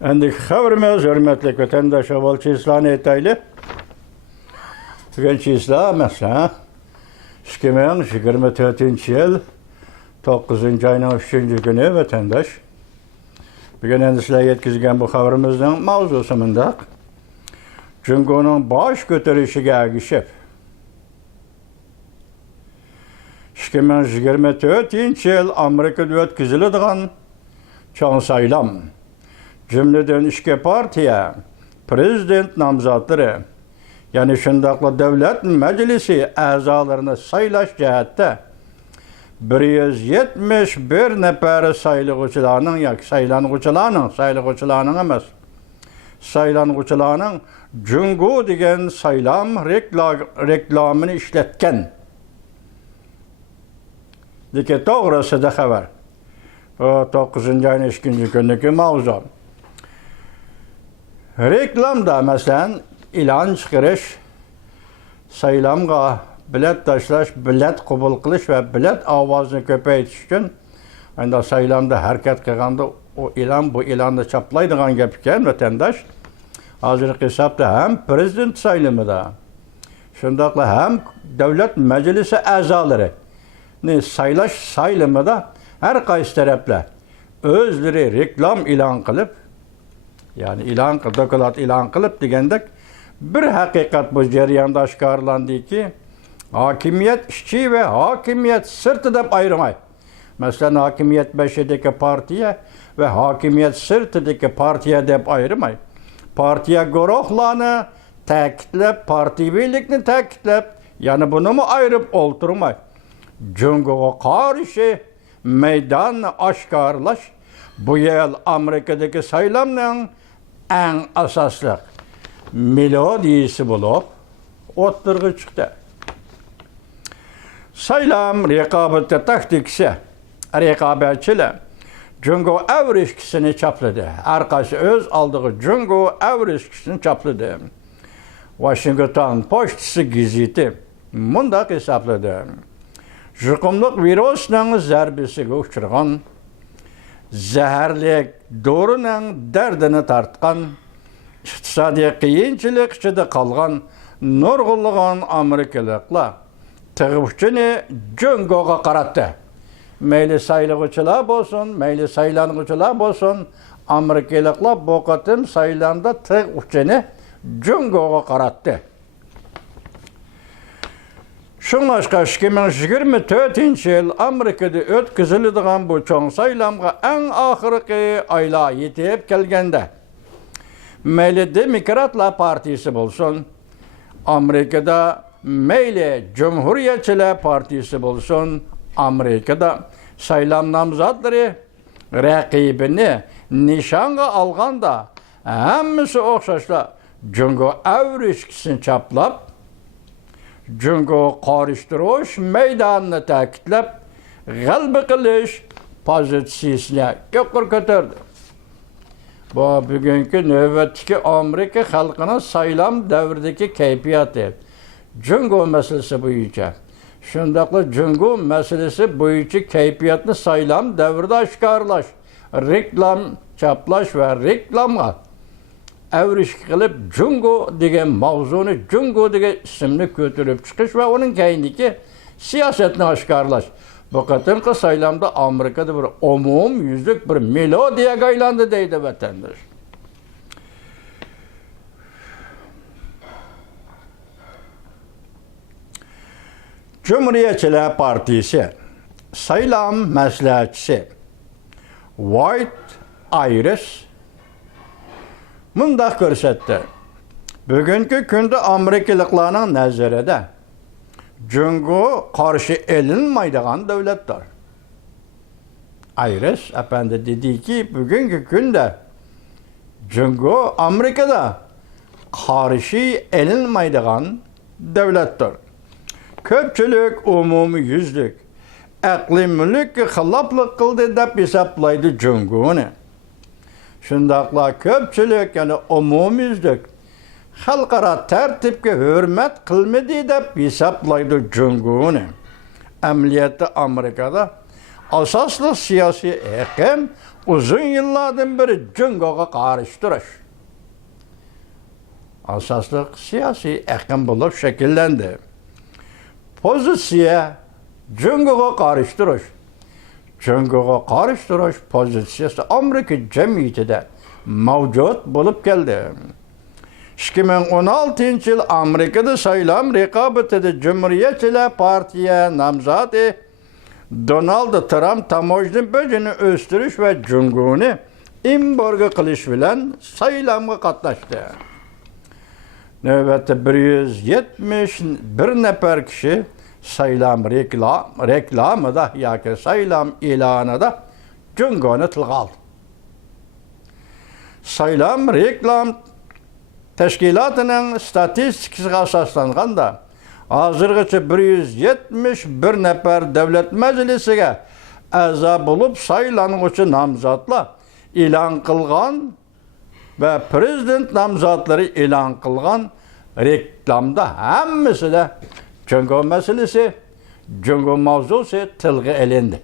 Endi xabarimiz hurmatli vatandosh avval chislani aytaylik. Bugun chislar masalan 2024-yil 9-oyning 3-kuni vatandosh. Bugun endi sizlarga yetkazgan bu xabarimizning mavzusi mundaq. Jungoning bosh ko'tarilishiga ergishib 2024-yil Amerikada o'tkaziladigan cho'ng saylam. Cümleden işke partiya, prezident namzatları, yani şundaqla devlet meclisi azalarını saylaş cihette 171 nefer saylıqçılarının, yoki saylanğıçılarının emas, saylanğıçılarının Jungo degan saylam reklamını işletken. Dike to'g'risida xabar. O 9-oyning 2-kuniki mavzu. Reklamda mesela ilan çıkarış, saylamga bilet taşlaş, bilet qabul qilish ve bilet ovozini ko'paytirish uchun endi saylamda harakat qilganda o ilan bu ilonni chaplaydigan gap ekan vatandosh. Hozirgi hisobda ham prezident saylamida, shundaqla ham davlat majlisi a'zolari saylash saylamida har qaysi taraflar o'zlari reklam e'lon qilib, yani doklad ilan qilib degandek bir haqiqat bu jarayonda oshkorlandi ki hokimiyat ishchi ve hokimiyat sirti deb ayirmay. Masalan, hokimiyat beshidagi partiya ve hokimiyat sirtidagi partiya deb ayirmay. Partiya guruhlarni ta'kidlab, partiylikni ta'kidlab, yani bunu mu ayırıp o'ltirmay. Jungoga qarshi meydanni oshkorlash bu yil Amerikadagi saylamning eng asosli melodiyasi bo'lib o'ttirg'i chiqdi. Saylam raqobatda taktikasi, raqobatchilar Jungo avrishkisini chapladi. Arkası öz aldığı Jungo avrishkisini chapladi. Washington pochtasi gazeti mundaq hisobladi. Yuqumliq virusning zarbasiga uchragan, zaharli dorining dardini tortgan, iqtisodiy qiyinchilik ichida qolgan nurg'unlagan amerikaliklar tig'uvchini Jungoga qaratdi. Mayli saylovchilar bo'lsin, mayli saylanuvchilar bo'lsin, amerikaliklar bu qatim saylamda tig'uvchini Jungoga qaratdi. Şunlaşqa 2024-yil Amerikada o'tkaziladigan bu cho'ng saylamga eng oxirgi oylar yetib kelganda mayli Demokratlar partiyasi bo'lsin, Amerikada mayli Cumhuriyetçiler partiyasi bo'lsin, Amerikada saylam nomzodlari raqibini nishonga olganda hammasi o'xshashlar Jungo avrishkisini chaplab, Jungo qarıştırış meydanını ta'kidlab, g'alaba qilish pozitsiyasini ko'tardi. Bu bugungi navbatdagi Amerika xalqining saylam davridagi kayfiyati Jungo masalasi bo'yicha. Shundaqla Jungo masalasi bo'yicha kayfiyatni saylam davrida oshkorlash, reklam chaplash va reklamga avrish qilib Jungo degan mavzuni, Jungo degan ismni ko'tarib chiqish va uning keyingi siyosatni oshkorlash. Bu qatimqi saylamda Amerikada bir umum yuzlik bir melodiyaga aylandi deydi vatandosh. Cumhuriyetçiler Partisi saylam maslahatchisi White Iris mundaq ko'rsatdi. Bugungi kunda Amerikaliklarning nazarida Jungo qarshi elinmaydigan davlatlar. Iris efendi dedi ki bugungi kunda Jungo Amerikada qarshi elinmaydigan davlatlar. Ko'pchilik umumiy yuzlik aqliy mulkka xiloflik qildi deb hisoblaydi Jungoni. Shundaqla ko'pchilik, yani umumiyuzlik xalqaro tartibga hurmat qilmadi deb hisoblaydi Jungoni. Amaliyotda Amerikada asaslı siyasi ekim uzun yıllardan beri Cungo'ga karşı duruş. Asaslı siyasi ekim bulup şekillendi. Pozisiya Cungo'ga karşı duruş. Cungo'ga karşı duruş pozisiyası Amerika cemiyetinde mevcut bulup geldi. 2016 yıl Amerika'da sayılan rekabetinde Cumhuriyetçiler Parti'ye namzatı Donald Trump tamoydan böceni östürüş ve Cungo'nu imborga kılış bilen sayılamga katlaştı. Növbette 171 nefer kişi sayılam reklamı da yoki sayılam ilanı da Cungo'nu tilga aldı. Sayılam reklam teşkilatının statistikasiga asaslanganda hazırgacha 171 nefer devlet meclisiga a'zo bulup saylanuvchi namzatlar e'lon qilgan ve prezident namzatları e'lon qilgan reklamda hammasida Cungo meselesi, Cungo mavzusi tilga ilindi.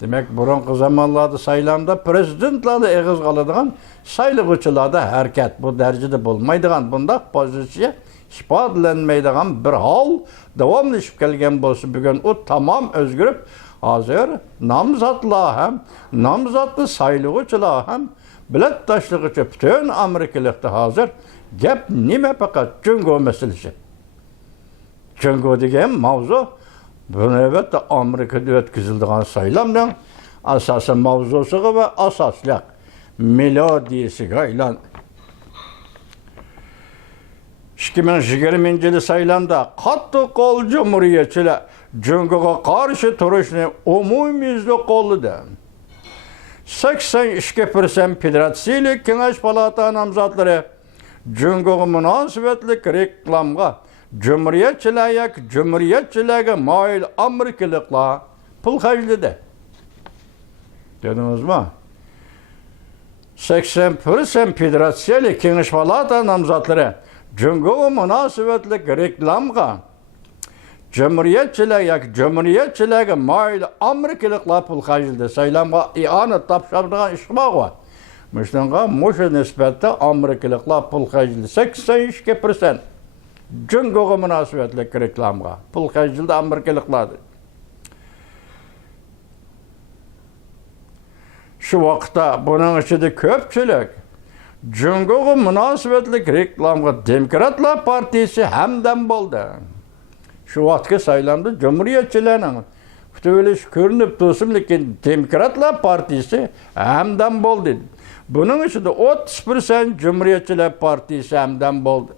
Demek burunqi zamanlarda saylamda prezidentlarni eg'iz qiladigan saylovchilarda hareket bu derecede bo'lmaydigan bundaq pozitsiya ifodalanmaydigan bir hol davomlashib kelgan bo'lsa bugun u tamom o'zgarib hozir nomzodlar ham nomzodni saylovchilar ham bilat tashlag'icha butun amerikalikda hozir gap nima faqat Cungo masalasi. Cungo degan mavzu bu navbatda Amerikada o'tkaziladigan saylovning asosiy mavzusiga va asosliq melodiyasiga aylanadi. 2020 yılı saylamda qattiq qo'l Cumhuriyetçiler Cungo'ga qarshi turishni umumiyizli qo'lladi. 82% Federatsiyaviy Kengash palata nomzodlari Cungo'ga munosabatli reklamga Cumhuriyetçilarga moyil amerikaliklar pul xarjladi. Dediniz mi? 80% Federatsiyaviy Kengash palata nomzodlari Cungo'ga munosabatli reklamga Cumhuriyetçilarga moyil amerikaliklar pul xarjladi. Saylamga i'onat topshiradigan ish bor. Müştanga muşa nisbette amerikaliklar pul xarjladi. 82% Cungo'ga munosabatli reklamga pul xarjladi amerikaliklar. Şu vaqtda bunun ichida ko'pchilik Cungo'ga munosabatli reklamga Demokratlar partiyasi hamdam bo'ldi. Şu vaqtga saylamda Cumhuriyetçilarning kutilish ko'rinib tursin, lekin Demokratlar partiyasi hamdam bo'ldi. Bunun ichida 30% Cumhuriyetçilar partiyasi hamdam bo'ldi.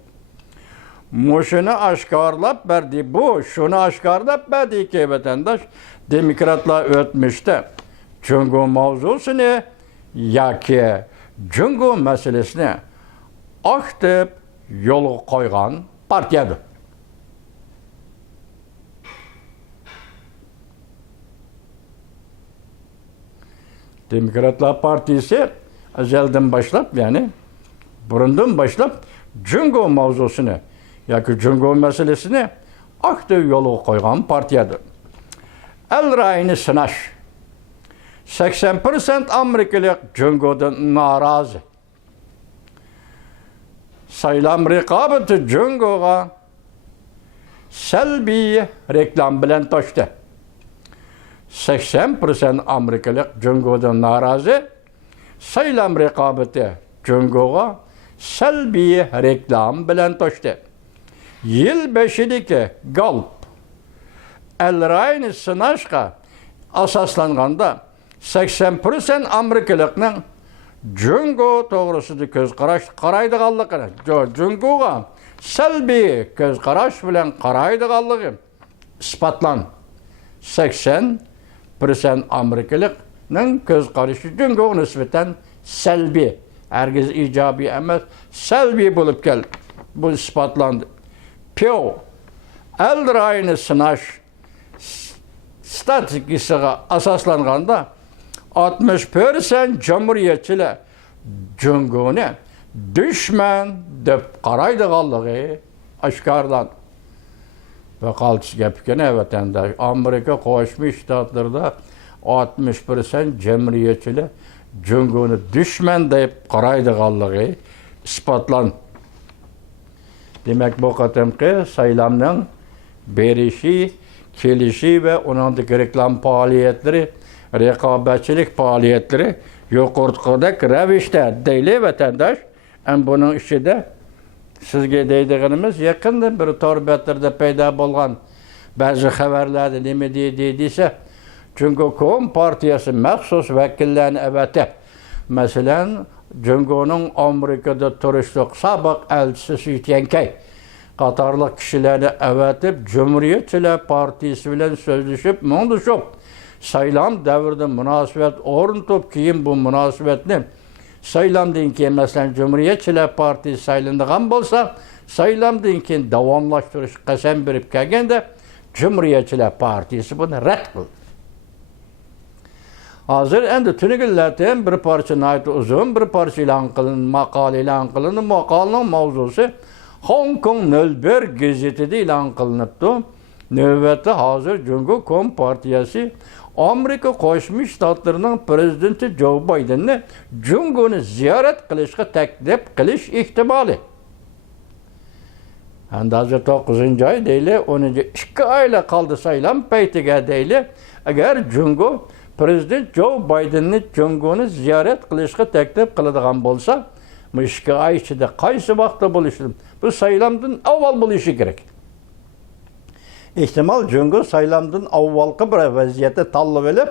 Muşunu aşkarlap verdi bu, şunu aşkarlap verdi ki vatandaş Demokratlar ötmüşte. Cungo mavzusunu yoki Cungo meselesini aktif yo'lga qo'ygan partiyadir. Demokratlar Partisi ezelden başlap yani burundan başlap Cungo mavzusunu yoki Cungo meselesini aktif yo'lga qo'ygan partiyadir. El rayini sınaş. 80% Amerikalik Cungo'dan narazı. Saylam rekabeti Cungo'ga selbi reklam bilen toştu. 80% Amerikalik Cungo'dan narazı. Saylam rekabeti Cungo'ga selbi reklam bilen toştu. Yıl 5'deki Galp El rayini sınaşqa asaslanganda 80% Amerikalikning Cungo to'g'risida ko'z qaraydiganligi, Cungo'ga salbiy ko'z qarash bilan qaraydiganligi isbotlan. 80% Amerikalikning ko'z qarashi Cungo'ga nisbatan salbiy, hargiz ijobiy emas, salbiy bo'lib keldi. Bu isbotlandi. Pew El rayini sınash statistikasiga asoslanganda 60% Cumhuriyetçiler Cungo'nu düşman deb qaraydiganligi oshkorlandi. ve kalçı gepken vatandaş. Amerika Qo'shma Shtatlarda 60% cemriyetçiler Cunguni düşman deb qaraydiganligi isbotlan. Demek bu qatimki saylamning berishi, kelishi ve onundaki reklam faaliyetleri, rekabetçilik faaliyetleri yuqorqidek ravishda deyli vatandaş. Hem bunun içinde sizge deydiğimiz yakında bir torbetlerde payda bo'lgan bazı haberlerde neme dediyse çünkü Kom partiyası məxsus vəkillərini əvətib. Məsələn, Cungo'nun Amerika'da turistlik sabık elçisi Sütyenkay Qatarlıq kişilərini əvətib, Cumhuriyetçiler Partisi bilen sözleşip, mündüşüp, saylam devirde münasibet oruntup keyin bu münasibetini saylamdan keyin məsələn Cumhuriyetçiler Partisi saylandıgan bolsa, saylamdan keyin davamlaştırış qasam berip kelgende Cumhuriyetçiler Partisi bunu rədd qıldı. Hazır endi tünügüllerden bir parça naytı uzun, bir parça ilan kılın, makale ilan kılın, makalının mavzusu Hong Kong 01 gazetede ilan kılınıptı. Növbette hazır Jungo Kom Partiyası Amerika Qo'shma Shtatlarının prezidenti Joe Biden'ni Jungo'ni ziyaret qilishga taklif qilish ehtimoli. Endi hozir 9 ay deyli, 2 oyla qoldi saylam paytiga deyli. Agar Jungo Prezident Joe Biden'ni Cungoni ziyaret qilishga taklif qiladigan bo'lsa, bu 2 oy ichida qaysi vaqtda bo'lishi, bu saylamdan avval bo'lishi kerak. Ehtimal Jungo saylamdan avvalgi bir vaziyatda tanlab olib,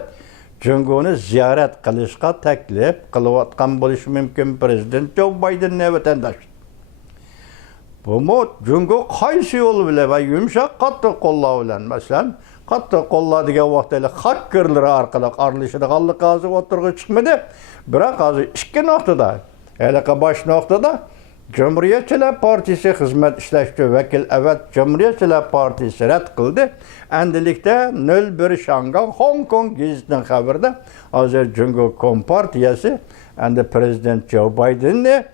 Cungoni ziyaret qilishga taklif qilayotgan bo'lishi mumkin Prezident Joe Biden'ning vatandosh. Bu Jungo qaysi yo'l bilan va yumshoq qattiq qo'llov bilan, masalan, qattiq qo'llaydigan vaqtda hakkerlar orqali aralashadiganlik hozir o'tirg'i chiqmadi. Biroq hozir 2 nuqtada, haliqa bosh nuqtada Cumhuriyetçiler Partisi xizmat ishlashchi vakil avat Cumhuriyetçiler Partisi rad qildi. Endilikda 01 Shanghai Hong Kong gazetining xabarida hozir Jungo Kom Partiyasi endi Prezident Joe Biden'ni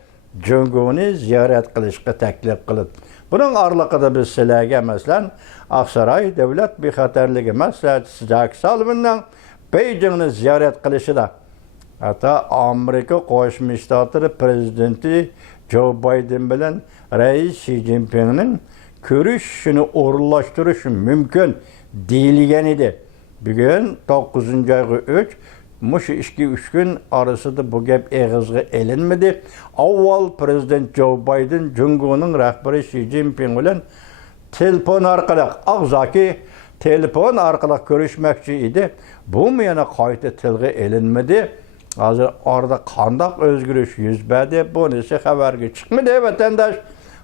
Cungoni ziyaret qilishga taklif qildi. Bunun aralığında biz sizlarga masalan Aqsaray Davlat bexatarligi maslahatchisi Jack Sullivan'dan Beijingni ziyaret qilishida hatta Amerika Qo'shma Shtatlari prezidenti Joe Biden bilan Rais Xi Jinping'ning ko'rishishini o'rinlashtirish mumkin deyilgan edi. Bugun 9-oyga 3 mush 2-3 gün arasında bu gap egizga elinmedi. Avval Prezident Joe Biden Jungo'nun rahbari Xi Jinping bilan telefon orqali, og'zaki telefon orqali ko'rishmoqchi edi. Bu yana qayta tilga elinmedi. Hozir orada qandaq o'zgarish yuz berdi, bunisi xabarga chiqmadi vatandosh.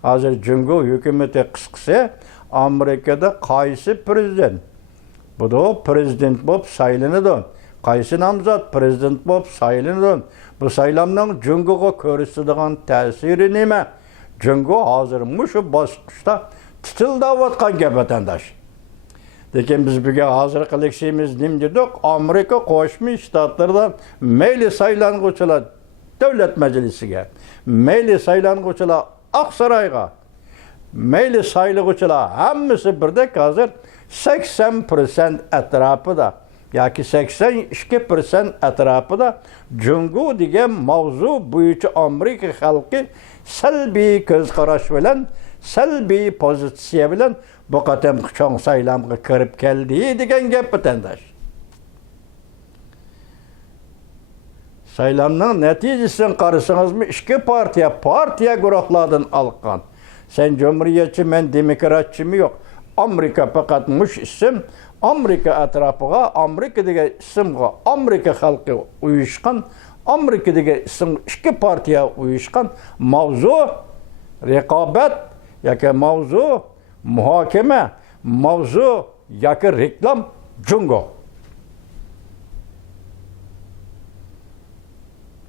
Hozir Jungo hukumati qisqasi Amerikada qaysi prezident? Bu da prezident bo'lib saylanadi. Qaysi namzat prezident bo'lib saylanadi. Bu saylamning Jungo'ga ko'rsatadigan ta'siri nima? Jungo hozir mushu bosqichda titildayotgan gap vatandosh. Lekin biz bugun hozir qilishimiz nim dedik, Amerika Qo'shma Shtatlarida mayli saylanguvchilar davlat majlisiga, mayli saylanguvchilar Aqsaroyga, mayli saylaguvchilar hammasi birdek hozir 80% atrofida yoki 82% atrofida Jungo degan mavzu bo'yicha Amerika xalqi salbiy ko'z qarash bilan, salbiy pozitsiya bilan bu qatimki cho'ng saylamga kirib keldi degan gap vatandosh. Saylamning natijasini qarasangizmi 2 partiya guruhlardan alqan. Sen Cumhuriyetçi, men demokratçimi yo'q. Amerika faqat mush ism, Amerika atrofiga, Amerika degan ismga Amerika xalqi uyushgan, Amerika degan ism 2 partiya uyushgan mavzu raqobat yoki mavzu muhokama, mavzu yoki reklam Jungo.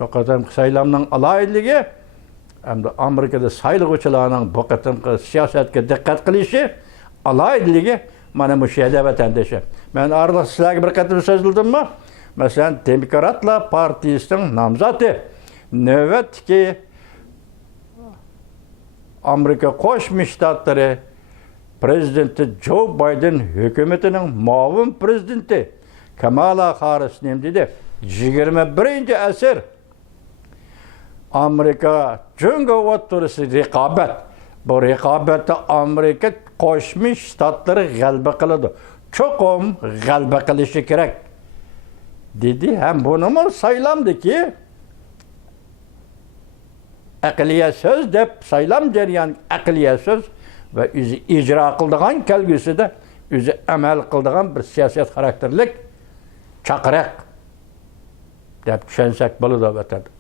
Bu qatimki saylamning alohidligi hamda Amerikada saylovchilarning bu qatimki siyosatga diqqat qilishi alohidligi mana bu yerda vatandoshlar. Men aralıq sizlarga bir qatim so'zildimmi? Masalan, Demokratlar partiyasining nomzodi navbatdagi Amerika Qo'shma Shtatlari prezidenti Joe Biden hükümetinin muavin prezidenti Kamala Harris nem dedi. 21. asır Amerika çünkü oturası rekabet. Bu rekabette Amerika Qo'shma Shtatları g'alaba qiladi. Cho'qim g'alaba qilishi kerak. Dedi. Hem bunu mu saylamdı ki aqliya söz deb saylam jarayan aqliya söz ve o'zi ijro qildigan kelgusida o'zi amal qildigan bir siyosat xarakterlik chaqiriq deb tushunsak bo'ladi.